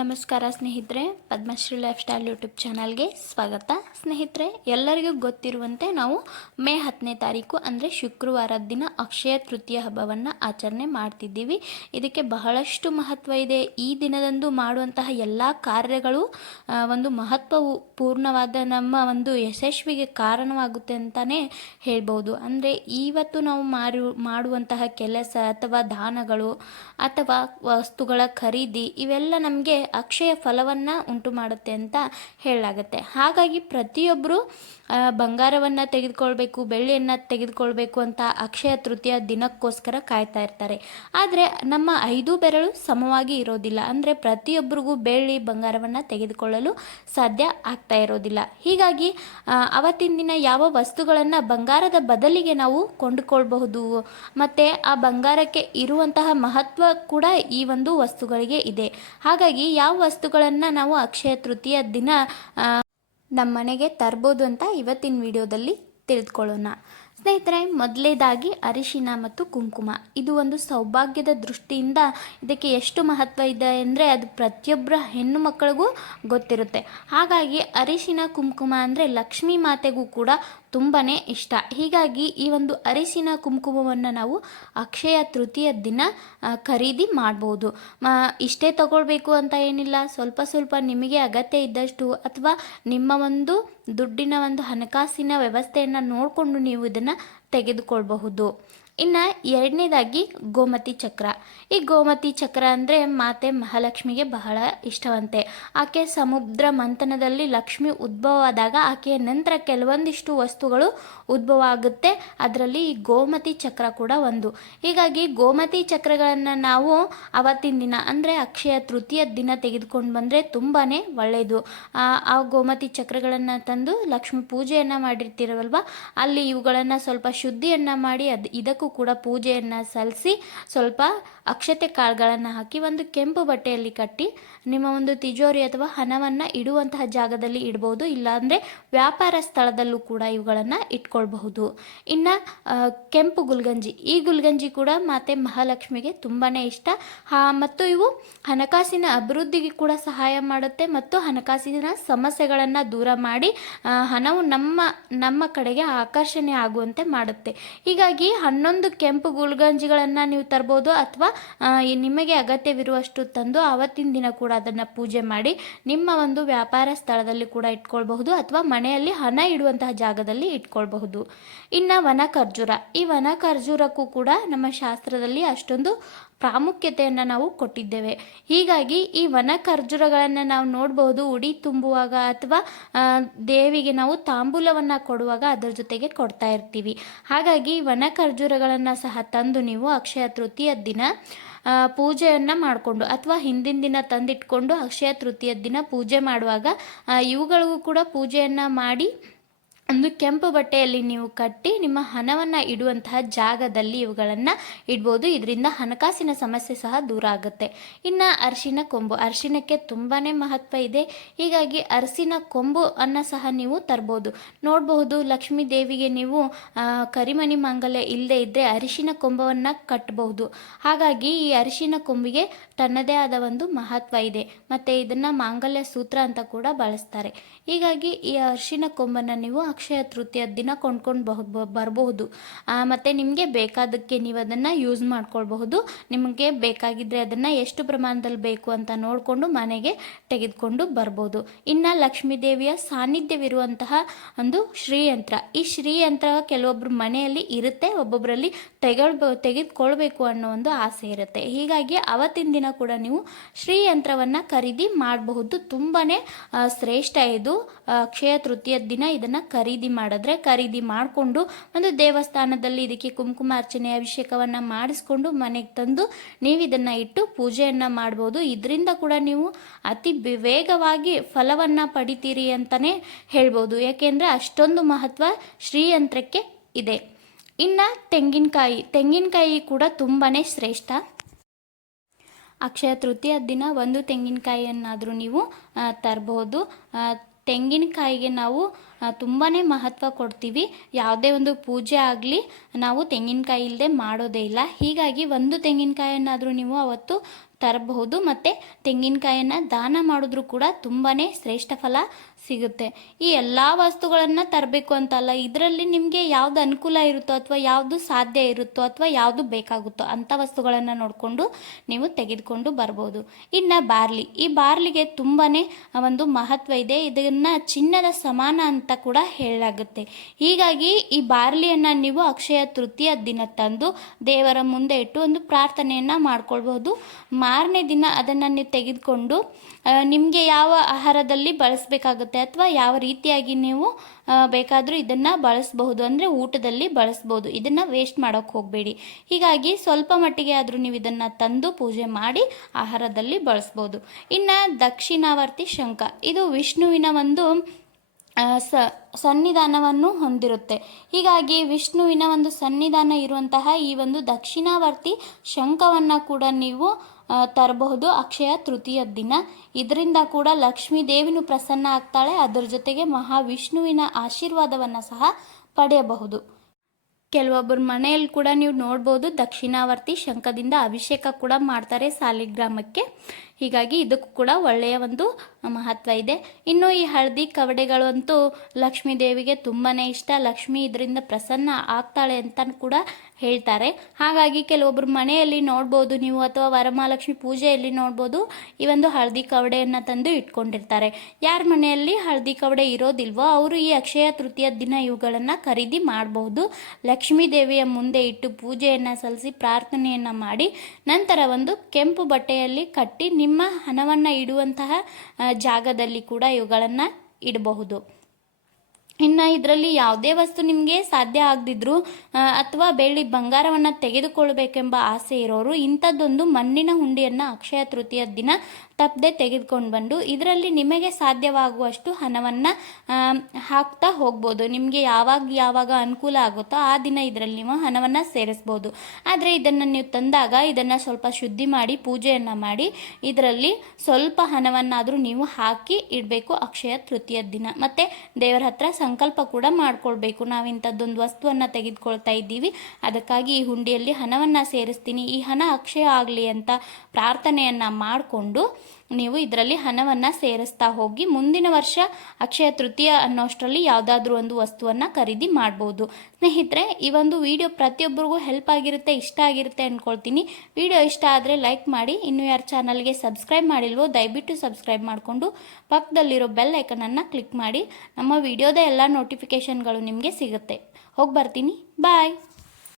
ನಮಸ್ಕಾರ ಸ್ನೇಹಿತರೆ, Padmashri life style YouTube ಚಾನಲ್ಗೆ ಸ್ವಾಗತ. ಸ್ನೇಹಿತರೆ, ಎಲ್ಲರಿಗೂ ಗೊತ್ತಿರುವಂತೆ ನಾವು ಮೇ ಹತ್ತನೇ ತಾರೀಕು, ಅಂದರೆ ಶುಕ್ರವಾರದ ದಿನ ಅಕ್ಷಯ ತೃತೀಯ ಹಬ್ಬವನ್ನು ಆಚರಣೆ ಮಾಡ್ತಿದ್ದೀವಿ. ಇದಕ್ಕೆ ಬಹಳಷ್ಟು ಮಹತ್ವ ಇದೆ. ಈ ದಿನದಂದು ಮಾಡುವಂತಹ ಎಲ್ಲ ಕಾರ್ಯಗಳು ಒಂದು ಮಹತ್ವವು ಪೂರ್ಣವಾದ ನಮ್ಮ ಒಂದು ಯಶಸ್ವಿಗೆ ಕಾರಣವಾಗುತ್ತೆ ಅಂತಲೇ ಹೇಳ್ಬೋದು. ಅಂದರೆ ಇವತ್ತು ನಾವು ಮಾರು, ಮಾಡುವಂತಹ ಕೆಲಸ ಅಥವಾ ದಾನಗಳು ಅಥವಾ ವಸ್ತುಗಳ ಖರೀದಿ, ಇವೆಲ್ಲ ನಮಗೆ ಅಕ್ಷಯ ಫಲವನ್ನು ಉಂಟು ಮಾಡುತ್ತೆ ಅಂತ ಹೇಳಲಾಗುತ್ತೆ. ಹಾಗಾಗಿ ಪ್ರತಿಯೊಬ್ಬರು ಬಂಗಾರವನ್ನು ತೆಗೆದುಕೊಳ್ಬೇಕು, ಬೆಳ್ಳಿಯನ್ನು ತೆಗೆದುಕೊಳ್ಬೇಕು ಅಂತ ಅಕ್ಷಯ ತೃತೀಯ ದಿನಕ್ಕೋಸ್ಕರ ಕಾಯ್ತಾ ಇರ್ತಾರೆ. ಆದರೆ ನಮ್ಮ ಐದು ಬೆರಳು ಸಮವಾಗಿ ಇರೋದಿಲ್ಲ. ಅಂದರೆ ಪ್ರತಿಯೊಬ್ಬರಿಗೂ ಬೆಳ್ಳಿ, ಬಂಗಾರವನ್ನು ತೆಗೆದುಕೊಳ್ಳಲು ಸಾಧ್ಯ ಆಗ್ತಾ ಇರೋದಿಲ್ಲ. ಹೀಗಾಗಿ ಅವತ್ತಿನ ದಿನ ಯಾವ ವಸ್ತುಗಳನ್ನು ಬಂಗಾರದ ಬದಲಿಗೆ ನಾವು ಕೊಂಡುಕೊಳ್ಬಹುದು, ಮತ್ತು ಆ ಬಂಗಾರಕ್ಕೆ ಇರುವಂತಹ ಮಹತ್ವ ಕೂಡ ಈ ಒಂದು ವಸ್ತುಗಳಿಗೆ ಇದೆ. ಹಾಗಾಗಿ ಯಾವ ವಸ್ತುಗಳನ್ನು ನಾವು ಅಕ್ಷಯ ತೃತೀಯ ದಿನ ನಮ್ಮ ಮನೆಗೆ ತರ್ಬೋದು ಅಂತ ಇವತ್ತಿನ ವಿಡಿಯೋದಲ್ಲಿ ತಿಳಿದುಕೊಳ್ಳೋಣ ಸ್ನೇಹಿತರೆ, ಮೊದಲೇದಾಗಿ ಅರಿಶಿನ ಮತ್ತು ಕುಂಕುಮ. ಇದು ಒಂದು ಸೌಭಾಗ್ಯದ ದೃಷ್ಟಿಯಿಂದ ಇದಕ್ಕೆ ಎಷ್ಟು ಮಹತ್ವ ಇದೆ ಅಂದರೆ ಅದು ಪ್ರತಿಯೊಬ್ಬರ ಹೆಣ್ಣು ಮಕ್ಕಳಿಗೂ ಗೊತ್ತಿರುತ್ತೆ. ಹಾಗಾಗಿ ಅರಿಶಿನ, ಕುಂಕುಮ ಅಂದರೆ ಲಕ್ಷ್ಮೀ ಮಾತೆಗೂ ಕೂಡ ತುಂಬಾ ಇಷ್ಟ. ಹೀಗಾಗಿ ಈ ಒಂದು ಅರಿಸಿನ ಕುಂಕುಮವನ್ನು ನಾವು ಅಕ್ಷಯ ತೃತೀಯ ದಿನ ಖರೀದಿ ಮಾಡ್ಬೋದು. ಇಷ್ಟೇ ತಗೊಳ್ಬೇಕು ಅಂತ ಏನಿಲ್ಲ. ಸ್ವಲ್ಪ ಸ್ವಲ್ಪ ನಿಮಗೆ ಅಗತ್ಯ ಇದ್ದಷ್ಟು ಅಥವಾ ನಿಮ್ಮ ಒಂದು ದುಡ್ಡಿನ ಒಂದು ಹಣಕಾಸಿನ ವ್ಯವಸ್ಥೆಯನ್ನು ನೋಡಿಕೊಂಡು ನೀವು ಇದನ್ನು ತೆಗೆದುಕೊಳ್ಬಹುದು. ಇನ್ನು ಎರಡನೇದಾಗಿ ಗೋಮತಿ ಚಕ್ರ. ಈ ಗೋಮತಿ ಚಕ್ರ ಅಂದರೆ ಮಾತೆ ಮಹಾಲಕ್ಷ್ಮಿಗೆ ಬಹಳ ಇಷ್ಟವಂತೆ. ಆಕೆ ಸಮುದ್ರ ಮಂಥನದಲ್ಲಿ ಲಕ್ಷ್ಮಿ ಉದ್ಭವ ಆದಾಗ ಆಕೆಯ ನಂತರ ಕೆಲವೊಂದಿಷ್ಟು ವಸ್ತುಗಳು ಉದ್ಭವ ಆಗುತ್ತೆ. ಅದರಲ್ಲಿ ಈ ಗೋಮತಿ ಚಕ್ರ ಕೂಡ ಒಂದು. ಹೀಗಾಗಿ ಗೋಮತಿ ಚಕ್ರಗಳನ್ನು ನಾವು ಅವತ್ತಿನ ದಿನ ಅಂದರೆ ಅಕ್ಷಯ ತೃತೀಯ ದಿನ ತೆಗೆದುಕೊಂಡು ಬಂದರೆ ತುಂಬಾ ಒಳ್ಳೆಯದು ಆ ಗೋಮತಿ ಚಕ್ರಗಳನ್ನು ತಂದು ಲಕ್ಷ್ಮಿ ಪೂಜೆಯನ್ನು ಮಾಡಿರ್ತೀರವಲ್ವ ಅಲ್ಲಿ ಇವುಗಳನ್ನು ಸ್ವಲ್ಪ ಶುದ್ಧಿಯನ್ನು ಮಾಡಿ ಅದು ಇದಕ್ಕೂ ಕೂಡ ಪೂಜೆಯನ್ನು ಸಲ್ಲಿಸಿ ಸ್ವಲ್ಪ ಅಕ್ಷತೆ ಕಾಳುಗಳನ್ನು ಹಾಕಿ ಒಂದು ಕೆಂಪು ಬಟ್ಟೆಯಲ್ಲಿ ಕಟ್ಟಿ ನಿಮ್ಮ ಒಂದು ತಿಜೋರಿ ಅಥವಾ ಹಣವನ್ನು ಇಡುವಂತಹ ಜಾಗದಲ್ಲಿ ಇಡ್ಬೋದು. ಇಲ್ಲಾಂದರೆ ವ್ಯಾಪಾರ ಸ್ಥಳದಲ್ಲೂ ಕೂಡ ಇವುಗಳನ್ನು ಇಟ್ಕೊಳ್ಬಹುದು. ಇನ್ನು ಕೆಂಪು ಗುಲ್ಗಂಜಿ. ಈ ಗುಲ್ಗಂಜಿ ಕೂಡ ಮಾತೆ ಮಹಾಲಕ್ಷ್ಮಿಗೆ ತುಂಬಾ ಇಷ್ಟ. ಮತ್ತು ಇವು ಹಣಕಾಸಿನ ಅಭಿವೃದ್ಧಿಗೆ ಕೂಡ ಸಹಾಯ ಮಾಡುತ್ತೆ ಮತ್ತು ಹಣಕಾಸಿನ ಸಮಸ್ಯೆಗಳನ್ನು ದೂರ ಮಾಡಿ ಹಣವು ನಮ್ಮ ನಮ್ಮ ಕಡೆಗೆ ಆಕರ್ಷಣೆ ಆಗುವಂತೆ ಮಾಡುತ್ತೆ. ಹೀಗಾಗಿ ಹನ್ನೊಂದು ಕೆಂಪು ಗುಲ್ಗಂಜಿಗಳನ್ನು ನೀವು ತರ್ಬೋದು ಅಥವಾ ನಿಮಗೆ ಅಗತ್ಯವಿರುವಷ್ಟು ತಂದು ಆವತ್ತಿನ ದಿನ ಕೂಡ ಅದನ್ನು ಪೂಜೆ ಮಾಡಿ ನಿಮ್ಮ ಒಂದು ವ್ಯಾಪಾರ ಸ್ಥಳದಲ್ಲಿ ಕೂಡ ಇಟ್ಕೊಳ್ಬಹುದು ಅಥವಾ ಮನೆಯಲ್ಲಿ ಹಣ ಇಡುವಂತಹ ಜಾಗದಲ್ಲಿ ಇಟ್ಕೊಳ್ಬಹುದು. ಇನ್ನು ವನ ಖರ್ಜೂರ ಈ ವನ ಖರ್ಜೂರಕ್ಕೂ ಕೂಡ ನಮ್ಮ ಶಾಸ್ತ್ರದಲ್ಲಿ ಅಷ್ಟೊಂದು ಪ್ರಾಮುಖ್ಯತೆಯನ್ನು ನಾವು ಕೊಟ್ಟಿದ್ದೇವೆ. ಹೀಗಾಗಿ ಈ ವನ ಖರ್ಜೂರಗಳನ್ನು ನಾವು ನೋಡಬಹುದು ಉಡಿ ತುಂಬುವಾಗ ಅಥವಾ ದೇವಿಗೆ ನಾವು ತಾಂಬೂಲವನ್ನು ಕೊಡುವಾಗ ಅದರ ಜೊತೆಗೆ ಕೊಡ್ತಾ ಇರ್ತೀವಿ. ಹಾಗಾಗಿ ವನ ಖರ್ಜೂರಗಳನ್ನು ಸಹ ತಂದು ನೀವು ಅಕ್ಷಯ ತೃತೀಯ ದಿನ ಪೂಜೆಯನ್ನು ಮಾಡಿಕೊಂಡು ಅಥವಾ ಹಿಂದಿನ ದಿನ ತಂದಿಟ್ಕೊಂಡು ಅಕ್ಷಯ ತೃತೀಯ ದಿನ ಪೂಜೆ ಮಾಡುವಾಗ ಇವುಗಳಿಗೂ ಕೂಡ ಪೂಜೆಯನ್ನು ಮಾಡಿ ಒಂದು ಕೆಂಪು ಬಟ್ಟೆಯಲ್ಲಿ ನೀವು ಕಟ್ಟಿ ನಿಮ್ಮ ಹಣವನ್ನು ಇಡುವಂತಹ ಜಾಗದಲ್ಲಿ ಇವುಗಳನ್ನು ಇಡ್ಬೋದು. ಇದರಿಂದ ಹಣಕಾಸಿನ ಸಮಸ್ಯೆ ಸಹ ದೂರ ಆಗುತ್ತೆ. ಇನ್ನು ಅರಿಶಿನ ಕೊಂಬು. ಅರಿಶಿನಕ್ಕೆ ತುಂಬಾ ಮಹತ್ವ ಇದೆ. ಹೀಗಾಗಿ ಅರಿಶಿನ ಕೊಂಬು ಅನ್ನು ಸಹ ನೀವು ತರ್ಬೋದು. ನೋಡಬಹುದು, ಲಕ್ಷ್ಮೀ ದೇವಿಗೆ ನೀವು ಕರಿಮಣಿ ಮಾಂಗಲ್ಯ ಇಲ್ಲದೆ ಇದ್ದರೆ ಅರಿಶಿನ ಕೊಂಬವನ್ನು ಕಟ್ಟಬಹುದು ಹಾಗಾಗಿ ಈ ಅರಿಶಿನ ಕೊಂಬಿಗೆ ತನ್ನದೇ ಆದ ಒಂದು ಮಹತ್ವ ಇದೆ. ಮತ್ತು ಇದನ್ನು ಮಾಂಗಲ್ಯ ಸೂತ್ರ ಅಂತ ಕೂಡ ಬಳಸ್ತಾರೆ. ಹೀಗಾಗಿ ಈ ಅರಿಶಿನ ಕೊಂಬನ್ನು ನೀವು ಅಕ್ಷಯ ತೃತೀಯ ದಿನ ಕೊಂಡ್ಕೊಂಡು ಬಹ ಬರಬಹುದು. ಮತ್ತು ನಿಮಗೆ ಬೇಕಾದಕ್ಕೆ ನೀವು ಅದನ್ನು ಯೂಸ್ ಮಾಡ್ಕೊಳ್ಬಹುದು. ನಿಮಗೆ ಬೇಕಾಗಿದ್ದರೆ ಅದನ್ನು ಎಷ್ಟು ಪ್ರಮಾಣದಲ್ಲಿ ಬೇಕು ಅಂತ ನೋಡಿಕೊಂಡು ಮನೆಗೆ ತೆಗೆದುಕೊಂಡು ಬರ್ಬೋದು. ಇನ್ನು ಲಕ್ಷ್ಮೀ ದೇವಿಯ ಸಾನ್ನಿಧ್ಯವಿರುವಂತಹ ಒಂದು ಶ್ರೀಯಂತ್ರ. ಈ ಶ್ರೀಯಂತ್ರ ಕೆಲವೊಬ್ಬರು ಮನೆಯಲ್ಲಿ ಇರುತ್ತೆ ಒಬ್ಬೊಬ್ಬರಲ್ಲಿ ತೆಗೊಳ್ಬೋ ತೆಗೆದುಕೊಳ್ಬೇಕು ಅನ್ನೋ ಒಂದು ಆಸೆ ಇರುತ್ತೆ. ಹೀಗಾಗಿ ಅವತ್ತಿನ ದಿನ ಕೂಡ ನೀವು ಶ್ರೀಯಂತ್ರವನ್ನು ಖರೀದಿ ಮಾಡಬಹುದು. ತುಂಬಾ ಶ್ರೇಷ್ಠ ಇದು. ಅಕ್ಷಯ ತೃತೀಯ ದಿನ ಇದನ್ನು ಖರೀದಿ ಮಾಡಿದ್ರೆ ಖರೀದಿ ಮಾಡಿಕೊಂಡು ಒಂದು ದೇವಸ್ಥಾನದಲ್ಲಿ ಇದಕ್ಕೆ ಕುಂಕುಮ ಅರ್ಚನೆ ಅಭಿಷೇಕವನ್ನು ಮಾಡಿಸ್ಕೊಂಡು ಮನೆಗೆ ತಂದು ನೀವು ಇದನ್ನು ಇಟ್ಟು ಪೂಜೆಯನ್ನು ಮಾಡ್ಬೋದು. ಇದರಿಂದ ಕೂಡ ನೀವು ಅತಿ ವೇಗವಾಗಿ ಫಲವನ್ನು ಪಡಿತೀರಿ ಅಂತಲೇ ಹೇಳ್ಬೋದು. ಯಾಕೆಂದರೆ ಅಷ್ಟೊಂದು ಮಹತ್ವ ಶ್ರೀಯಂತ್ರಕ್ಕೆ ಇದೆ. ಇನ್ನು ತೆಂಗಿನಕಾಯಿ ತೆಂಗಿನಕಾಯಿ ಕೂಡ ತುಂಬಾ ಶ್ರೇಷ್ಠ. ಅಕ್ಷಯ ತೃತೀಯ ದಿನ ಒಂದು ತೆಂಗಿನಕಾಯಿಯನ್ನಾದರೂ ನೀವು ತರಬಹುದು ತೆಂಗಿನಕಾಯಿಗೆ ನಾವು ತುಂಬಾ ಮಹತ್ವ ಕೊಡ್ತೀವಿ. ಯಾವುದೇ ಒಂದು ಪೂಜೆ ಆಗಲಿ ನಾವು ತೆಂಗಿನಕಾಯಿ ಇಲ್ಲದೆ ಮಾಡೋದೇ ಇಲ್ಲ. ಹೀಗಾಗಿ ಒಂದು ತೆಂಗಿನಕಾಯಿಯನ್ನಾದರೂ ನೀವು ಅವತ್ತು ತರಬಹುದು ಮತ್ತು ತೆಂಗಿನಕಾಯನ್ನು ದಾನ ಮಾಡಿದ್ರೂ ಕೂಡ ತುಂಬಾ ಶ್ರೇಷ್ಠ ಫಲ ಸಿಗುತ್ತೆ. ಈ ಎಲ್ಲ ವಸ್ತುಗಳನ್ನು ತರಬೇಕು ಅಂತಲ್ಲ, ಇದರಲ್ಲಿ ನಿಮಗೆ ಯಾವ್ದು ಅನುಕೂಲ ಇರುತ್ತೋ ಅಥವಾ ಯಾವುದು ಸಾಧ್ಯ ಇರುತ್ತೋ ಅಥವಾ ಯಾವುದು ಬೇಕಾಗುತ್ತೋ ಅಂಥ ವಸ್ತುಗಳನ್ನು ನೋಡಿಕೊಂಡು ನೀವು ತೆಗೆದುಕೊಂಡು ಬರ್ಬೋದು. ಇನ್ನು ಬಾರ್ಲಿ. ಈ ಬಾರ್ಲಿಗೆ ತುಂಬಾ ಒಂದು ಮಹತ್ವ ಇದೆ. ಇದನ್ನು ಚಿನ್ನದ ಸಮಾನ ಅಂತ ಕೂಡ ಹೇಳಲಾಗುತ್ತೆ. ಹೀಗಾಗಿ ಈ ಬಾರ್ಲಿಯನ್ನು ನೀವು ಅಕ್ಷಯ ತೃತೀಯ ದಿನ ತಂದು ದೇವರ ಮುಂದೆ ಇಟ್ಟು ಒಂದು ಪ್ರಾರ್ಥನೆಯನ್ನು ಮಾಡ್ಕೊಳ್ಬಹುದು. ಮಾರನೇ ದಿನ ಅದನ್ನು ನೀವು ತೆಗೆದುಕೊಂಡು ನಿಮಗೆ ಯಾವ ಆಹಾರದಲ್ಲಿ ಬಳಸಬೇಕಾಗುತ್ತೆ ಅಥವಾ ಯಾವ ರೀತಿಯಾಗಿ ನೀವು ಬೇಕಾದರೂ ಇದನ್ನು ಬಳಸಬಹುದು, ಅಂದರೆ ಊಟದಲ್ಲಿ ಬಳಸ್ಬೋದು ಇದನ್ನು ವೇಸ್ಟ್ ಮಾಡೋಕ್ಕೆ ಹೋಗಬೇಡಿ. ಹೀಗಾಗಿ ಸ್ವಲ್ಪ ಮಟ್ಟಿಗೆ ಆದರೂ ನೀವು ಇದನ್ನು ತಂದು ಪೂಜೆ ಮಾಡಿ ಆಹಾರದಲ್ಲಿ ಬಳಸ್ಬೋದು ಇನ್ನು ದಕ್ಷಿಣಾವರ್ತಿ ಶಂಖ. ಇದು ವಿಷ್ಣುವಿನ ಒಂದು ಸ, ಸನ್ನಿಧಾನವನ್ನು ಹೊಂದಿರುತ್ತೆ. ಹೀಗಾಗಿ ವಿಷ್ಣುವಿನ ಒಂದು ಸನ್ನಿಧಾನ ಇರುವಂತಹ ಈ ಒಂದು ದಕ್ಷಿಣಾವರ್ತಿ ಶಂಖವನ್ನು ಕೂಡ ನೀವು ತರಬಹುದು ಅಕ್ಷಯ ತೃತೀಯ ದಿನ. ಇದರಿಂದ ಕೂಡ ಲಕ್ಷ್ಮೀ ದೇವಿನೂ ಪ್ರಸನ್ನ ಆಗ್ತಾಳೆ. ಅದರ ಜೊತೆಗೆ ಮಹಾವಿಷ್ಣುವಿನ ಆಶೀರ್ವಾದವನ್ನು ಸಹ ಪಡೆಯಬಹುದು. ಕೆಲವೊಬ್ಬರ ಮನೆಯಲ್ಲಿ ಕೂಡ ನೀವು ನೋಡ್ಬೋದು ದಕ್ಷಿಣಾವರ್ತಿ ಶಂಖದಿಂದ ಅಭಿಷೇಕ ಕೂಡ ಮಾಡ್ತಾರೆ ಸಾಲಿಗ್ರಾಮಕ್ಕೆ. ಹೀಗಾಗಿ ಇದಕ್ಕೂ ಕೂಡ ಒಳ್ಳೆಯ ಒಂದು ಮಹತ್ವ ಇದೆ. ಇನ್ನು ಈ ಹಳದಿ ಕವಡೆಗಳು ಅಂತೂ ಲಕ್ಷ್ಮೀ ದೇವಿಗೆ ತುಂಬಾ ಇಷ್ಟ. ಲಕ್ಷ್ಮಿ ಇದರಿಂದ ಪ್ರಸನ್ನ ಆಗ್ತಾಳೆ ಅಂತ ಕೂಡ ಹೇಳ್ತಾರೆ. ಹಾಗಾಗಿ ಕೆಲವೊಬ್ಬರು ಮನೆಯಲ್ಲಿ ನೋಡ್ಬೋದು ನೀವು ಅಥವಾ ವರಮಹಾಲಕ್ಷ್ಮಿ ಪೂಜೆಯಲ್ಲಿ ನೋಡ್ಬೋದು ಈ ಒಂದು ಹಳದಿ ಕವಡೆಯನ್ನು ತಂದು ಇಟ್ಕೊಂಡಿರ್ತಾರೆ. ಯಾರ ಮನೆಯಲ್ಲಿ ಹಳದಿ ಕವಡೆ ಇರೋದಿಲ್ವೋ ಅವರು ಈ ಅಕ್ಷಯ ತೃತೀಯ ದಿನ ಇವುಗಳನ್ನು ಖರೀದಿ ಮಾಡಬಹುದು ಲಕ್ಷ್ಮೀ ದೇವಿಯ ಮುಂದೆ ಇಟ್ಟು ಪೂಜೆಯನ್ನು ಸಲ್ಲಿಸಿ ಪ್ರಾರ್ಥನೆಯನ್ನು ಮಾಡಿ ನಂತರ ಒಂದು ಕೆಂಪು ಬಟ್ಟೆಯಲ್ಲಿ ಕಟ್ಟಿ ನಿಮ್ಮ ಹಣವನ್ನು ಇಡುವಂತಹ ಜಾಗದಲ್ಲಿ ಕೂಡ ಇವುಗಳನ್ನು ಇಡಬಹುದು. ಇನ್ನು ಇದರಲ್ಲಿ ಯಾವುದೇ ವಸ್ತು ನಿಮಗೆ ಸಾಧ್ಯ ಆಗದಿದ್ರು ಅಥವಾ ಬೆಳ್ಳಿ ಬಂಗಾರವನ್ನು ತೆಗೆದುಕೊಳ್ಬೇಕೆಂಬ ಆಸೆ ಇರೋರು ಇಂಥದ್ದೊಂದು ಮಣ್ಣಿನ ಹುಂಡಿಯನ್ನು ಅಕ್ಷಯ ತೃತೀಯ ದಿನ ತಪ್ಪದೆ ತೆಗೆದುಕೊಂಡು ಬಂದು ಇದರಲ್ಲಿ ನಿಮಗೆ ಸಾಧ್ಯವಾಗುವಷ್ಟು ಹಣವನ್ನು ಹಾಕ್ತಾ ಹೋಗ್ಬೋದು. ನಿಮಗೆ ಯಾವಾಗ ಯಾವಾಗ ಅನುಕೂಲ ಆಗುತ್ತೋ ಆ ದಿನ ಇದರಲ್ಲಿ ನೀವು ಹಣವನ್ನು ಸೇರಿಸ್ಬೋದು. ಆದರೆ ಇದನ್ನು ನೀವು ತಂದಾಗ ಇದನ್ನು ಸ್ವಲ್ಪ ಶುದ್ಧಿ ಮಾಡಿ, ಪೂಜೆಯನ್ನು ಮಾಡಿ, ಇದರಲ್ಲಿ ಸ್ವಲ್ಪ ಹಣವನ್ನಾದರೂ ನೀವು ಹಾಕಿ ಇಡಬೇಕು ಅಕ್ಷಯ ತೃತೀಯ ದಿನ. ಮತ್ತು ದೇವರ ಹತ್ರ ಸಂಕಲ್ಪ ಕೂಡ ಮಾಡ್ಕೊಳ್ಬೇಕು. ನಾವು ಇಂಥದ್ದೊಂದು ವಸ್ತುವನ್ನು ತೆಗೆದುಕೊಳ್ತಾ ಇದ್ದೀವಿ. ಅದಕ್ಕಾಗಿ ಈ ಹುಂಡಿಯಲ್ಲಿ ಹಣವನ್ನು ಸೇರಿಸ್ತೀನಿ. ಈ ಹಣ ಅಕ್ಷಯ ಆಗಲಿ ಅಂತ ಪ್ರಾರ್ಥನೆಯನ್ನು ಮಾಡಿಕೊಂಡು ನೀವು ಇದರಲ್ಲಿ ಹಣವನ್ನು ಸೇರಿಸ್ತಾ ಹೋಗಿ ಮುಂದಿನ ವರ್ಷ ಅಕ್ಷಯ ತೃತೀಯ ಅನ್ನೋಷ್ಟರಲ್ಲಿ ಯಾವುದಾದ್ರೂ ಒಂದು ವಸ್ತುವನ್ನು ಖರೀದಿ ಮಾಡ್ಬೋದು. ಸ್ನೇಹಿತರೆ, ಈ ಒಂದು ವಿಡಿಯೋ ಪ್ರತಿಯೊಬ್ಬರಿಗೂ ಹೆಲ್ಪ್ ಆಗಿರುತ್ತೆ, ಇಷ್ಟ ಆಗಿರುತ್ತೆ ಅಂದ್ಕೊಳ್ತೀನಿ ವಿಡಿಯೋ ಇಷ್ಟ ಆದರೆ ಲೈಕ್ ಮಾಡಿ, ಇನ್ನು ಯಾರು ಚಾನಲ್ಗೆ ಸಬ್ಸ್ಕ್ರೈಬ್ ಮಾಡಿಲ್ವೋ, ದಯವಿಟ್ಟು ಸಬ್ಸ್ಕ್ರೈಬ್ ಮಾಡಿಕೊಂಡು ಪಕ್ಕದಲ್ಲಿರೋ ಬೆಲ್ ಐಕನನ್ನು ಕ್ಲಿಕ್ ಮಾಡಿ, ನಮ್ಮ ವಿಡಿಯೋದ ಎಲ್ಲ ನೋಟಿಫಿಕೇಷನ್ಗಳು ನಿಮಗೆ ಸಿಗುತ್ತೆ. ಹೋಗಿ ಬರ್ತೀನಿ. ಬಾಯ್